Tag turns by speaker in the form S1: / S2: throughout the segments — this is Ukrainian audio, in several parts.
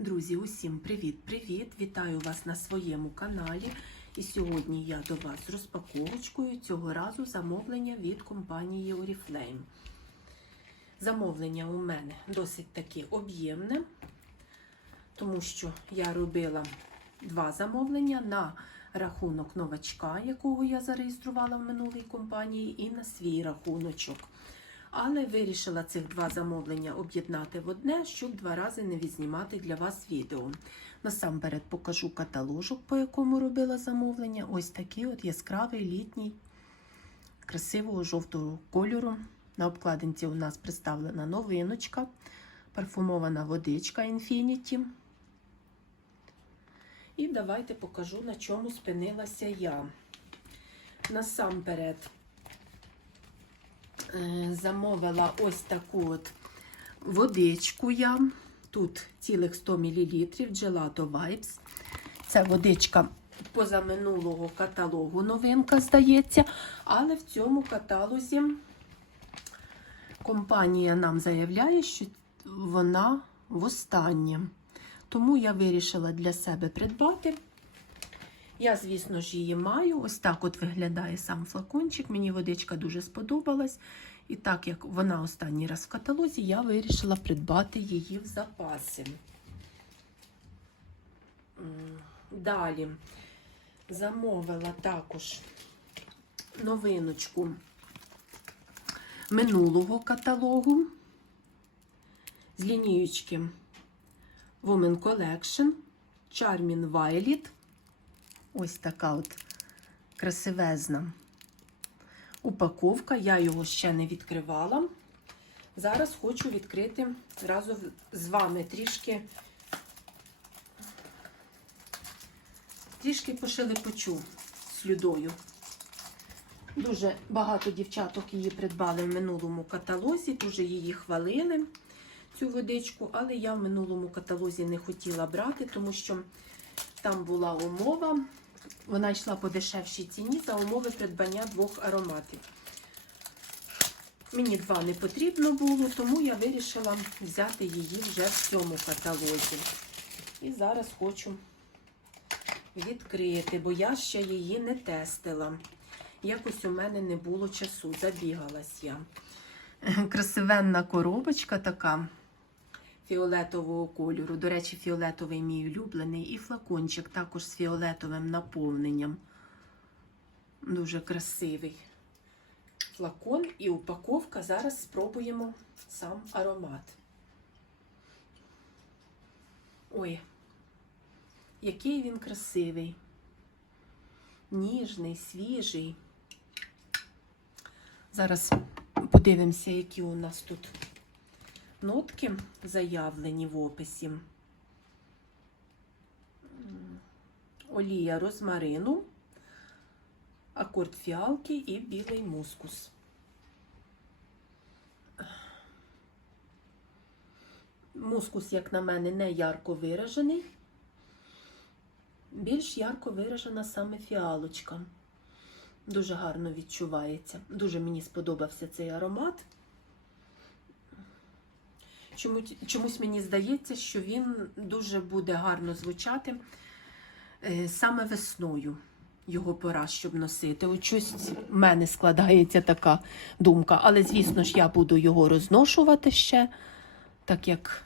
S1: Друзі, усім привіт-привіт! Вітаю вас на своєму каналі. І сьогодні я до вас з розпаковочкою цього разу замовлення від компанії Oriflame. Замовлення у мене досить таки об'ємне, тому що я робила два замовлення на рахунок новачка, якого я зареєструвала в минулій компанії, і на свій рахуночок. Але вирішила цих два замовлення об'єднати в одне, щоб два рази не відзнімати для вас відео. Насамперед покажу каталожок, по якому робила замовлення. Ось такий от яскравий літній, красивого жовтого кольору. На обкладинці у нас представлена новиночка, парфумована водичка Infinity. І давайте покажу, на чому спинилася я. Насамперед замовила ось таку от водичку я. Тут цілих 100 мл Gelato Vibes. Це водичка позаминулого каталогу новинка, здається. Але в цьому каталозі компанія нам заявляє, що вона востаннє. Тому я вирішила для себе придбати. Я, звісно ж, її маю. Ось так от виглядає сам флакончик. Мені водичка дуже сподобалась. І так як вона останній раз в каталозі, я вирішила придбати її в запаси. Далі замовила також новиночку минулого каталогу з лінієчки Women Collection Charming Violet. Ось така от красивезна упаковка. Я його ще не відкривала. Зараз хочу відкрити разом з вами трішки трішки пошелепочу з людою. Дуже багато дівчаток її придбали в минулому каталозі, дуже її хвалили, цю водичку, але я в минулому каталозі не хотіла брати, тому що там була умова. Вона йшла по дешевшій ціні за умови придбання двох ароматів. Мені два не потрібно було, тому я вирішила взяти її вже в цьому каталозі. І зараз хочу відкрити, бо я ще її не тестила. Якось у мене не було часу, забігалась я. Красивенна коробочка така фіолетового кольору. До речі, фіолетовий мій улюблений. І флакончик також з фіолетовим наповненням. Дуже красивий флакон і упаковка. Зараз спробуємо сам аромат. Ой, який він красивий, ніжний, свіжий. Зараз подивимося, які у нас тут нотки заявлені в описі. Олія розмарину, акорд фіалки і білий мускус. Мускус, як на мене, не ярко виражений. Більш ярко виражена саме фіалочка. Дуже гарно відчувається. Дуже мені сподобався цей аромат. Чомусь, чомусь мені здається, що він дуже буде гарно звучати е, саме весною. Його пора, щоб носити. От щось в мене складається така думка. Але, звісно ж, я буду його розношувати ще, так як,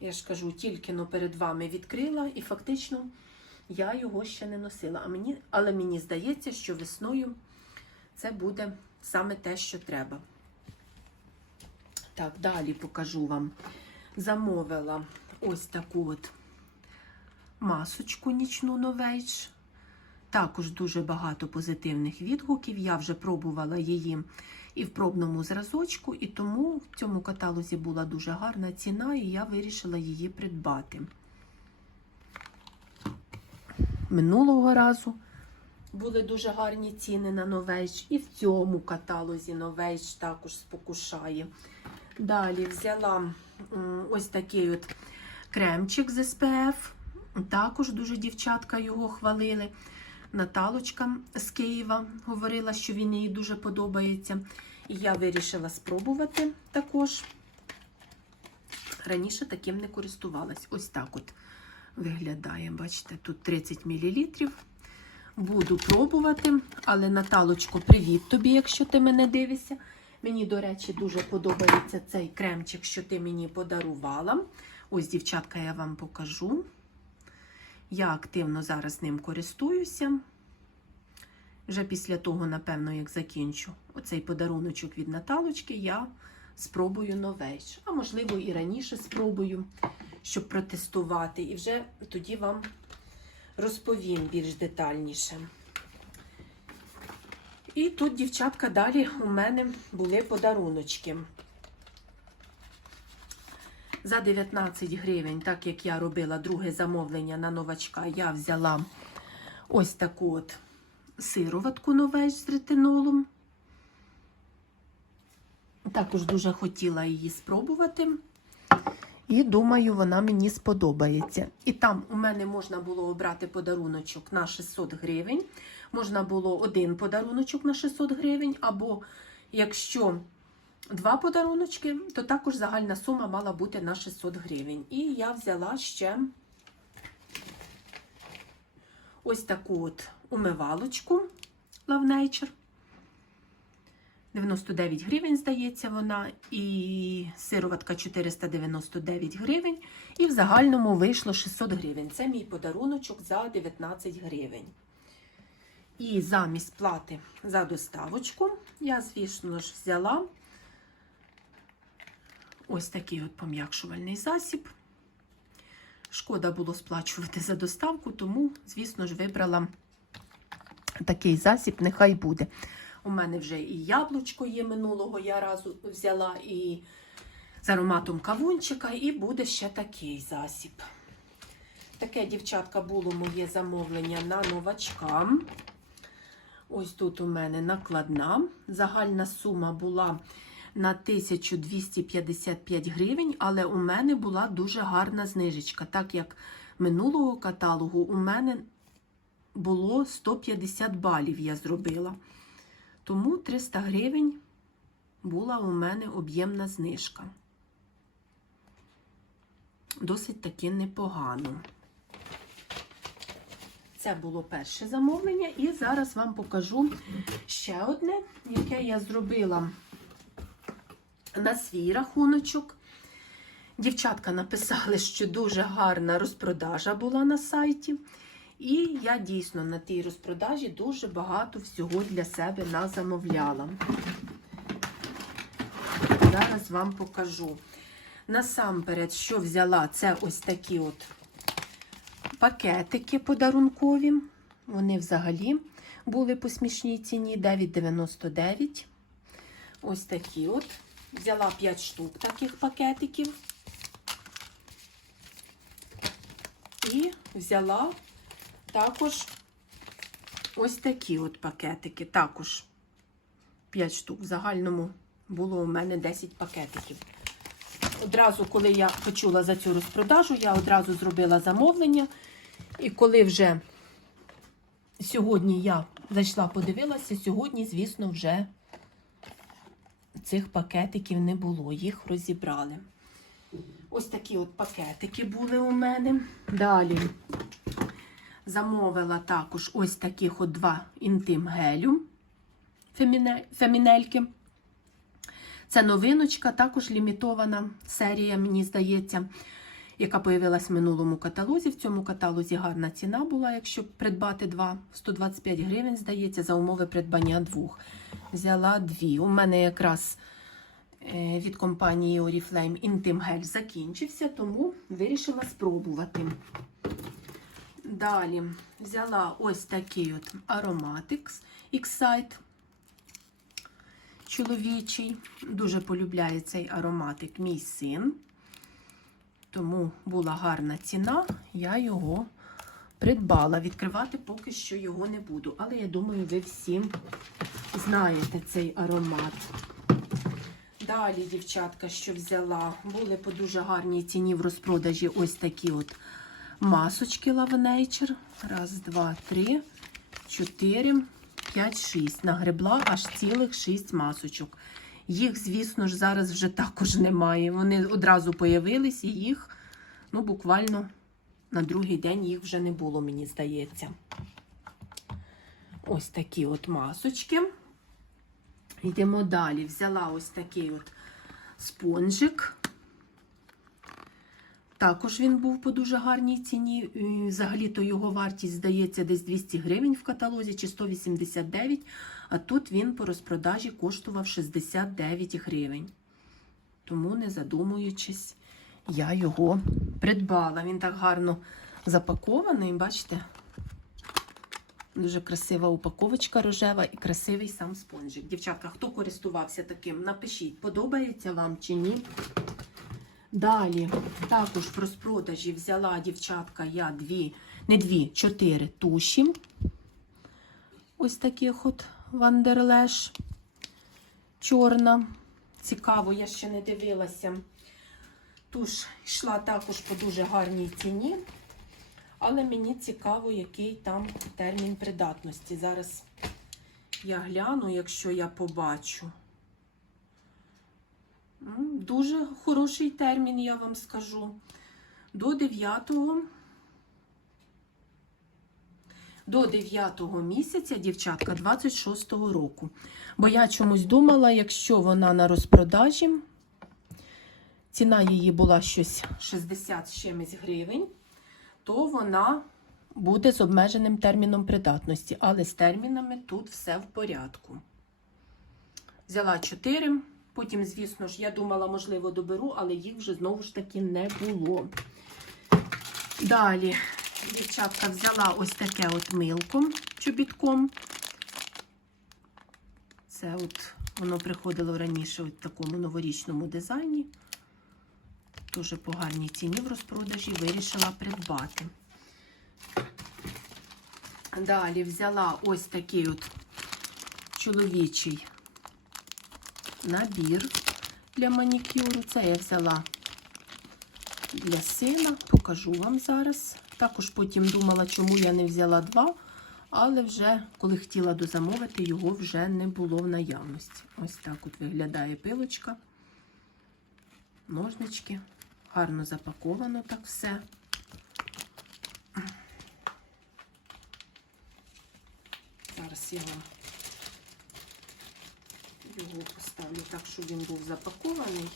S1: я ж кажу, тільки но перед вами відкрила, і фактично я його ще не носила. А мені, Але мені здається, що весною це буде саме те, що треба. Так, далі покажу вам. Замовила ось таку от масочку нічну новейдж. Також дуже багато позитивних відгуків. Я вже пробувала її і в пробному зразочку, і тому в цьому каталозі була дуже гарна ціна, і я вирішила її придбати. Минулого разу були дуже гарні ціни на новейдж, і в цьому каталозі новейдж також спокушає. Далі взяла ось такий от кремчик з SPF. Також дуже дівчатка його хвалили. Наталочка з Києва говорила, що він їй дуже подобається. І я вирішила спробувати також. Раніше таким не користувалась. Ось так от виглядає. Бачите, тут 30 мл. Буду пробувати. Але Наталочко, привіт тобі, якщо ти мене дивишся. Мені, до речі, дуже подобається цей кремчик, що ти мені подарувала. Ось, дівчатка, я вам покажу. Я активно зараз ним користуюся. Вже після того, напевно, як закінчу оцей подаруночок від Наталочки, я спробую новий. А можливо, і раніше спробую, щоб протестувати. І вже тоді вам розповім більш детальніше. І тут, дівчатка, далі у мене були подаруночки. За 19 гривень, так як я робила друге замовлення на новачка, я взяла ось таку от сироватку новеж з ретинолом. Також дуже хотіла її спробувати. І думаю, вона мені сподобається. І там у мене можна було обрати подаруночок на 600 гривень. Можна було один подаруночок на 600 гривень, або якщо два подаруночки, то також загальна сума мала бути на 600 гривень. І я взяла ще ось таку от умивалочку Love Nature. 99 гривень, здається, вона, і сироватка 499 гривень. І в загальному вийшло 600 гривень. Це мій подаруночок за 19 гривень. І замість плати за доставочку я, звісно ж, взяла ось такий от пом'якшувальний засіб. Шкода було сплачувати за доставку, тому, звісно ж, вибрала такий засіб, нехай буде. У мене вже і яблучко є минулого я разу взяла, і з ароматом кавунчика, і буде ще такий засіб. Таке, дівчатка, було моє замовлення на новачка. Ось тут у мене накладна. Загальна сума була на 1255 гривень, але у мене була дуже гарна знижечка, так як минулого каталогу у мене було 150 балів я зробила. Тому 300 гривень була у мене об'ємна знижка. Досить таки непогано. Це було перше замовлення, і зараз вам покажу ще одне, яке я зробила на свій рахуночок. Дівчатка написали, що дуже гарна розпродажа була на сайті. І я дійсно на тій розпродажі дуже багато всього для себе назамовляла. Зараз вам покажу. Насамперед, що взяла, це ось такі от пакетики подарункові. Вони взагалі були по смішній ціні 9,99. Ось такі от. Взяла 5 штук таких пакетиків. І взяла також ось такі от пакетики. Також 5 штук. В загальному було у мене 10 пакетиків. Одразу, коли я почула за цю розпродажу, я одразу зробила замовлення. І коли вже сьогодні я зайшла, подивилася, сьогодні, звісно, вже цих пакетиків не було, їх розібрали. Ось такі от пакетики були у мене. Далі замовила також ось таких от два інтим гелю фемінельки. Це новиночка, також лімітована серія, мені здається, яка появилась в минулому каталозі. В цьому каталозі гарна ціна була, якщо придбати два, 125 гривень, здається, за умови придбання двох. Взяла дві. У мене якраз е, від компанії Oriflame інтим гель закінчився, тому вирішила спробувати. Далі взяла ось такий от Aromatics Excite чоловічий. Дуже полюбляє цей ароматик мій син. Тому була гарна ціна, я його придбала. Відкривати поки що його не буду. Але я думаю, ви всі знаєте цей аромат. Далі, дівчатка, що взяла, були по дуже гарній ціні в розпродажі ось такі от масочки Love Nature. Раз, два, три, чотири, п'ять, шість. Нагребла аж цілих шість масочок. Їх, звісно ж, зараз вже також немає. Вони одразу появились і їх, ну, буквально на другий день їх вже не було, мені здається. Ось такі от масочки. Йдемо далі. Взяла ось такий от спонжик. Також він був по дуже гарній ціні. Взагалі-то його вартість здається десь 200 гривень в каталозі чи 189, а тут він по розпродажі коштував 69 гривень. Тому, не задумуючись, я його придбала. Він так гарно запакований, бачите? Дуже красива упаковочка рожева і красивий сам спонжик. Дівчатка, хто користувався таким, напишіть, подобається вам чи ні. Далі, також в розпродажі взяла дівчатка я дві, не дві, чотири туші. Ось таких от Вандерлеш. Чорна. Цікаво, я ще не дивилася. Туш йшла також по дуже гарній ціні. Але мені цікаво, який там термін придатності. Зараз я гляну, якщо я побачу. Дуже хороший термін, я вам скажу. До 9 до 9 місяця, дівчатка, 26-го року. Бо я чомусь думала, якщо вона на розпродажі, ціна її була щось 60 з чимось гривень, то вона буде з обмеженим терміном придатності. Але з термінами тут все в порядку. Взяла 4. Потім, звісно ж, я думала, можливо, доберу, але їх вже знову ж таки не було. Далі, дівчатка, взяла ось таке от милком чобітком. Це от воно приходило раніше в такому новорічному дизайні. Дуже по гарній ціні в розпродажі вирішила придбати. Далі взяла ось такий от чоловічий набір для манікюру. Це я взяла для сина, покажу вам зараз. Також потім думала, чому я не взяла два, але вже, коли хотіла дозамовити, його вже не було в наявності. Ось так от виглядає пилочка. Ножнички. Гарно запаковано так все. Зараз я його поставлю так, щоб він був запакований.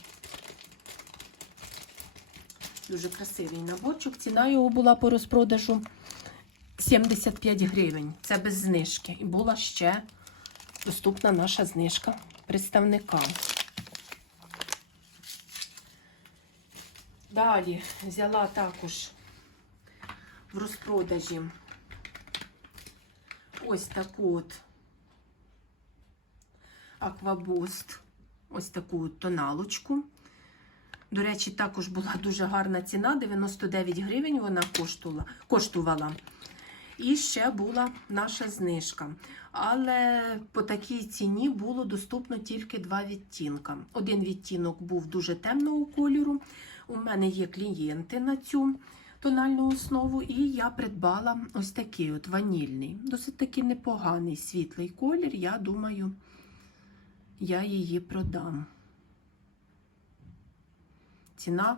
S1: Дуже красивий наборчик. Ціна його була по розпродажу 75 гривень. Це без знижки. І була ще доступна наша знижка представника. Далі взяла також в розпродажі ось таку от аквабуст, ось таку от тоналочку. До речі, також була дуже гарна ціна, 99 гривень вона коштувала. І ще була наша знижка. Але по такій ціні було доступно тільки два відтінка. Один відтінок був дуже темного кольору. У мене є клієнти на цю тональну основу, і я придбала ось такий от ванільний. Досить таки непоганий світлий колір. Я думаю, я її продам. Ціна,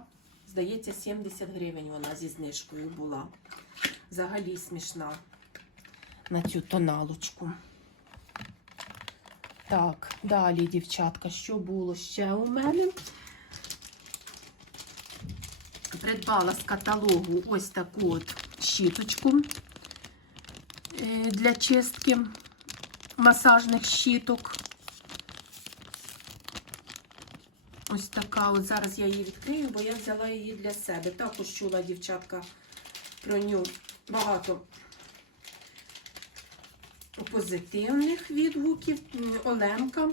S1: здається, 70 гривень вона зі знижкою була. Взагалі смішна на цю тоналочку. Так, далі, дівчатка, що було ще у мене? Придбала з каталогу ось таку от щіточку е, для чистки масажних щіток. Ось така. От зараз я її відкрию, бо я взяла її для себе. Також чула дівчатка про ню багато позитивних відгуків. Оленка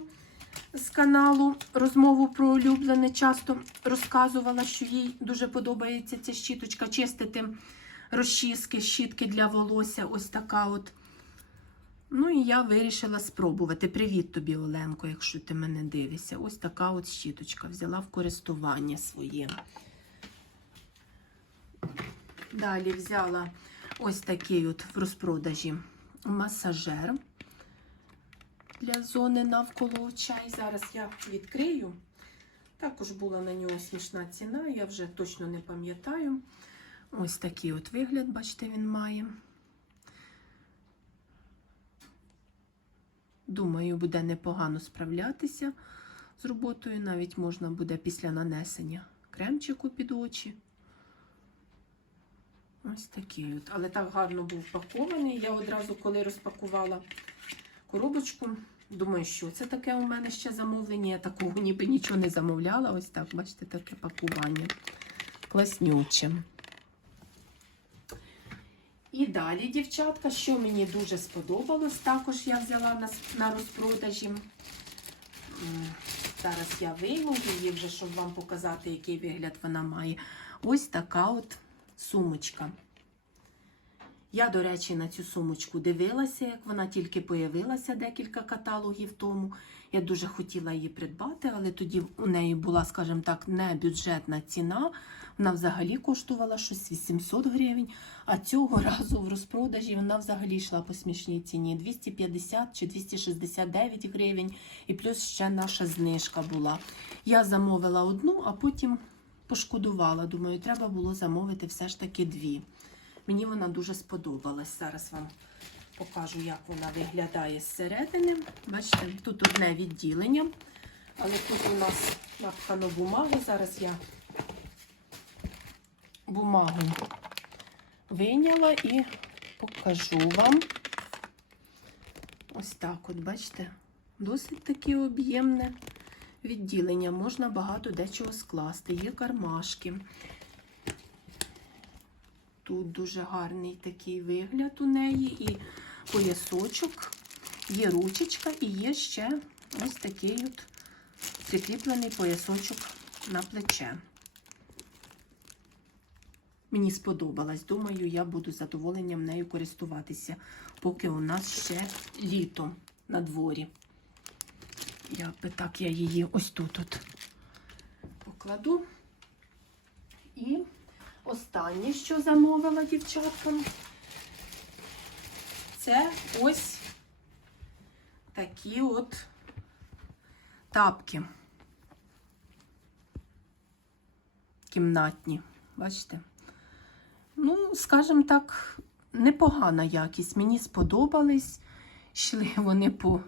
S1: з каналу Розмову про улюблене часто розказувала, що їй дуже подобається ця щіточка чистити розчіски, щітки для волосся. Ось така от. Ну і я вирішила спробувати. Привіт тобі, Оленко, якщо ти мене дивишся. Ось така от щіточка взяла в користування своє. Далі взяла ось такий от в розпродажі масажер для зони навколо очей. Зараз я відкрию. Також була на нього смішна ціна, я вже точно не пам'ятаю. Ось такий от вигляд, бачите, він має. Думаю, буде непогано справлятися з роботою. Навіть можна буде після нанесення кремчику під очі. Ось такий от. Але так гарно був пакований. Я одразу, коли розпакувала коробочку, думаю, що це таке у мене ще замовлення. Я такого ніби нічого не замовляла. Ось так, бачите, таке пакування. Класнюче. І далі, дівчатка, що мені дуже сподобалось, також я взяла на, на розпродажі. Зараз я вийму її вже, щоб вам показати, який вигляд вона має. Ось така от сумочка. Я, до речі, на цю сумочку дивилася, як вона тільки появилася декілька каталогів тому. Я дуже хотіла її придбати, але тоді у неї була, скажімо так, не бюджетна ціна. Вона взагалі коштувала щось 800 гривень, а цього разу в розпродажі вона взагалі йшла по смішній ціні 250 чи 269 гривень, і плюс ще наша знижка була. Я замовила одну, а потім пошкодувала. Думаю, треба було замовити все ж таки дві. Мені вона дуже сподобалась. Зараз вам покажу, як вона виглядає зсередини. Бачите, тут одне відділення, але тут у нас напхано бумагу. Зараз я бумагу вийняла і покажу вам. Ось так от, бачите, досить таке об'ємне відділення. Можна багато дечого скласти. Є кармашки. Тут дуже гарний такий вигляд у неї, і поясочок, є ручечка, і є ще ось такий от прикріплений поясочок на плече. Мені сподобалась. Думаю, я буду задоволенням нею користуватися, поки у нас ще літо на дворі. Я би так я її ось тут от покладу. І останнє, що замовила дівчаткам, це ось такі от тапки кімнатні. Бачите? Ну, скажімо так, непогана якість. Мені сподобались. Йшли вони по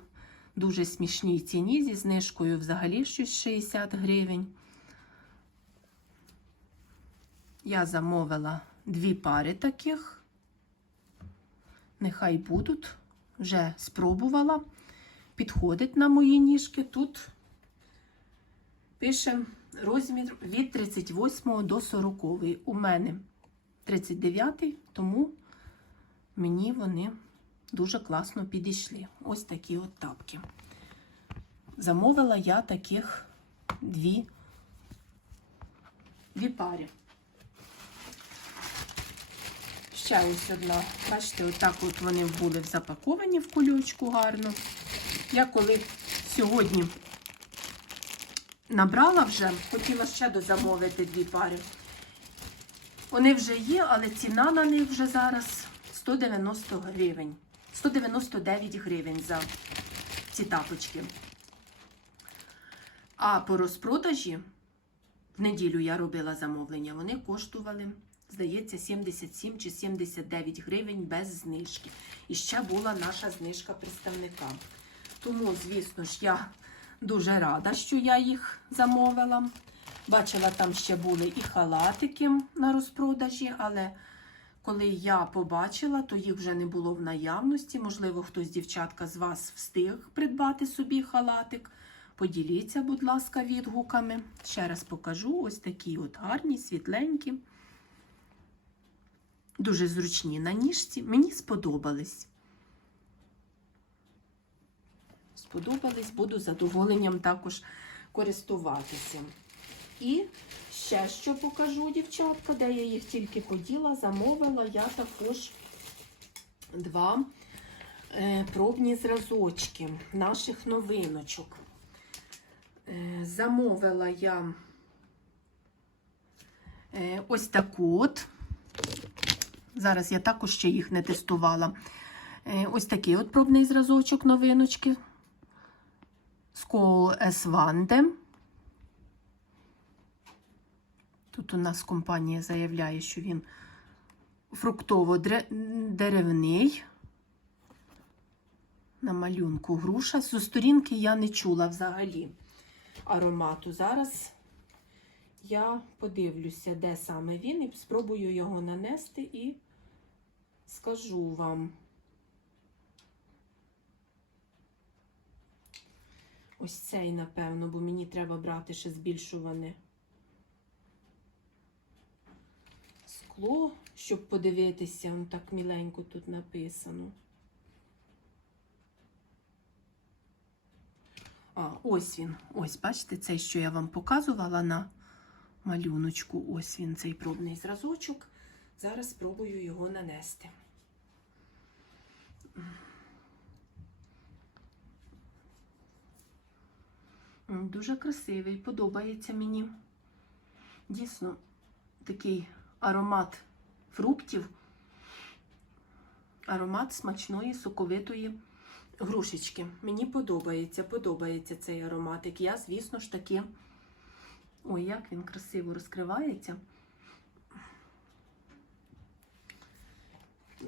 S1: дуже смішній ціні зі знижкою взагалі щось 60 гривень. Я замовила дві пари таких. Нехай будуть. Вже спробувала. Підходить на мої ніжки. Тут пише розмір від 38 до 40. У мене 39, тому мені вони дуже класно підійшли. Ось такі от тапки. Замовила я таких дві, дві пари. Ще ось одна. Бачите, отак от вони були запаковані в кульочку гарно. Я коли сьогодні набрала вже, хотіла ще дозамовити дві пари. Вони вже є, але ціна на них вже зараз 190 гривень. 199 гривень за ці тапочки. А по розпродажі, в неділю я робила замовлення, вони коштували, здається, 77 чи 79 гривень без знижки. І ще була наша знижка представника. Тому, звісно ж, я дуже рада, що я їх замовила. Бачила, там ще були і халатики на розпродажі, але коли я побачила, то їх вже не було в наявності. Можливо, хтось, дівчатка, з вас встиг придбати собі халатик. Поділіться, будь ласка, відгуками. Ще раз покажу ось такі от гарні, світленькі, дуже зручні на ніжці. Мені сподобались. Сподобались, буду задоволенням також користуватися. І ще що покажу, дівчатка, де я їх тільки поділа, замовила я також два е, пробні зразочки наших новиночок. Е, замовила я е, ось таку от. Зараз я також ще їх не тестувала. Ось такий от пробний зразочок новиночки. Скол Есванде. Тут у нас компанія заявляє, що він фруктово-деревний. На малюнку груша. З сторінки я не чула взагалі аромату. Зараз я подивлюся, де саме він, і спробую його нанести і скажу вам. Ось цей, напевно, бо мені треба брати ще збільшуване скло, щоб подивитися, он так міленько тут написано. А, ось він. Ось, бачите, цей, що я вам показувала на малюночку. Ось він, цей пробний зразочок. Зараз спробую його нанести. Дуже красивий, подобається мені. Дійсно, такий аромат фруктів, аромат смачної соковитої грушечки. Мені подобається, подобається цей ароматик. Я, звісно ж таки, ой, як він красиво розкривається.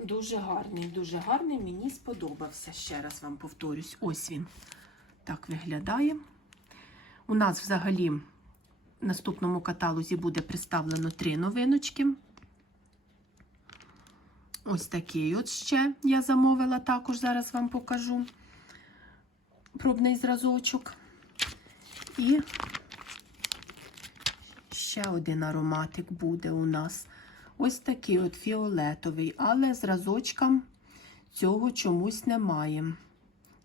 S1: Дуже гарний, дуже гарний, мені сподобався. Ще раз вам повторюсь. Ось він так виглядає. У нас взагалі наступному каталозі буде представлено три новиночки. Ось такий от ще я замовила, також зараз вам покажу пробний зразочок. І ще один ароматик буде у нас. Ось такий от фіолетовий, але зразочка цього чомусь немає.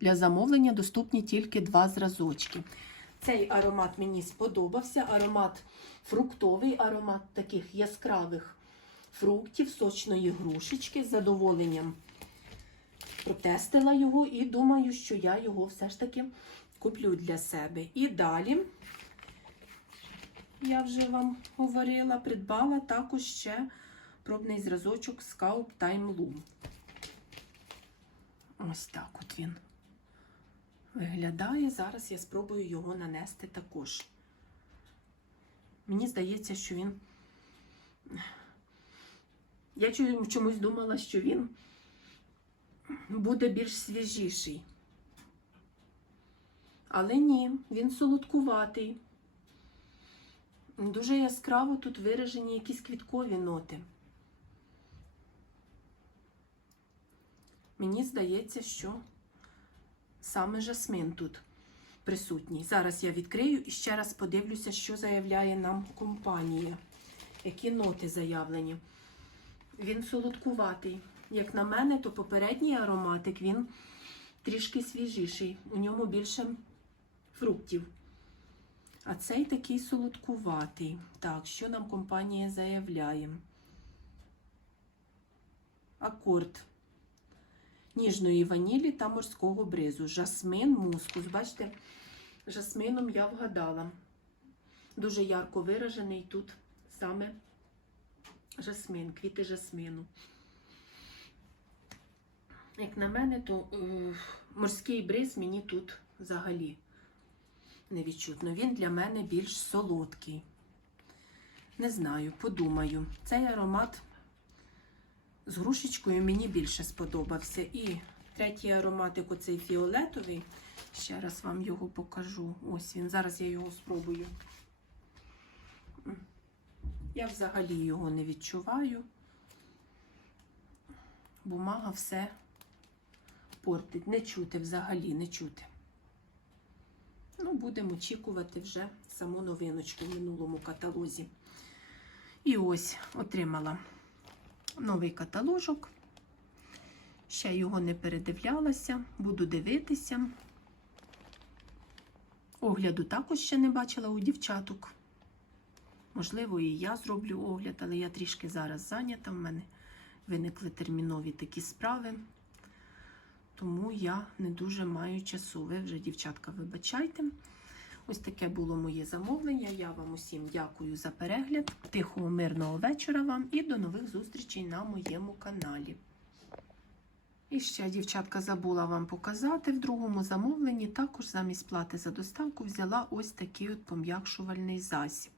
S1: Для замовлення доступні тільки два зразочки. Цей аромат мені сподобався. Аромат фруктовий, аромат таких яскравих фруктів, сочної грушечки. З задоволенням протестила його і думаю, що я його все ж таки куплю для себе. І далі, я вже вам говорила, придбала також ще пробний зразочок Scout Time Loom. Ось так от він виглядає. Зараз я спробую його нанести також. Мені здається, що він. Я чомусь думала, що він буде більш свіжіший. Але ні, він солодкуватий. Дуже яскраво тут виражені якісь квіткові ноти. Мені здається, що саме жасмин тут присутній. Зараз я відкрию і ще раз подивлюся, що заявляє нам компанія. Які ноти заявлені. Він солодкуватий. Як на мене, то попередній ароматик він трішки свіжіший. У ньому більше фруктів. А цей такий солодкуватий. Так, що нам компанія заявляє? Акорд ніжної ванілі та морського бризу. Жасмин, мускус. Бачите, жасмином я вгадала. Дуже ярко виражений тут саме жасмин, квіти жасмину. Як на мене, то е, морський бриз мені тут взагалі не відчутно. Він для мене більш солодкий. Не знаю, подумаю. Цей аромат з грушечкою мені більше сподобався. І третій ароматик, оцей фіолетовий. Ще раз вам його покажу. Ось він. Зараз я його спробую. Я взагалі його не відчуваю. Бумага все портить. Не чути взагалі, не чути. Ну, будемо очікувати вже саму новиночку в минулому каталозі. І ось отримала новий каталожок. Ще його не передивлялася, буду дивитися. Огляду також ще не бачила у дівчаток. Можливо, і я зроблю огляд, але я трішки зараз зайнята. В мене виникли термінові такі справи. Тому я не дуже маю часу. Ви вже, дівчатка, вибачайте. Ось таке було моє замовлення. Я вам усім дякую за перегляд. Тихого, мирного вечора вам і до нових зустрічей на моєму каналі. І ще, дівчатка, забула вам показати. В другому замовленні також замість плати за доставку взяла ось такий от пом'якшувальний засіб.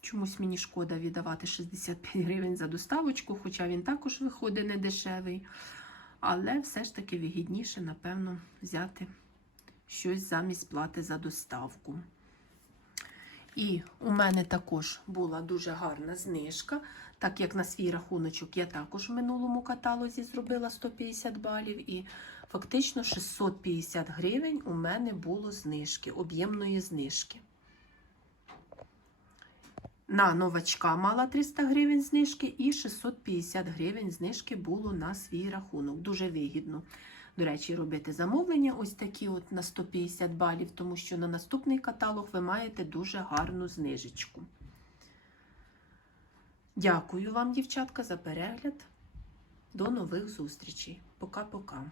S1: Чомусь мені шкода віддавати 65 гривень за доставочку, хоча він також виходить не дешевий. Але все ж таки вигідніше, напевно, взяти щось замість плати за доставку. І у мене також була дуже гарна знижка, так як на свій рахуночок я також в минулому каталозі зробила 150 балів, і фактично 650 гривень у мене було знижки, об'ємної знижки. На новачка мала 300 гривень знижки і 650 гривень знижки було на свій рахунок. Дуже вигідно. До речі, робити замовлення ось такі от на 150 балів, тому що на наступний каталог ви маєте дуже гарну знижечку. Дякую вам, дівчатка, за перегляд. До нових зустрічей. Пока-пока.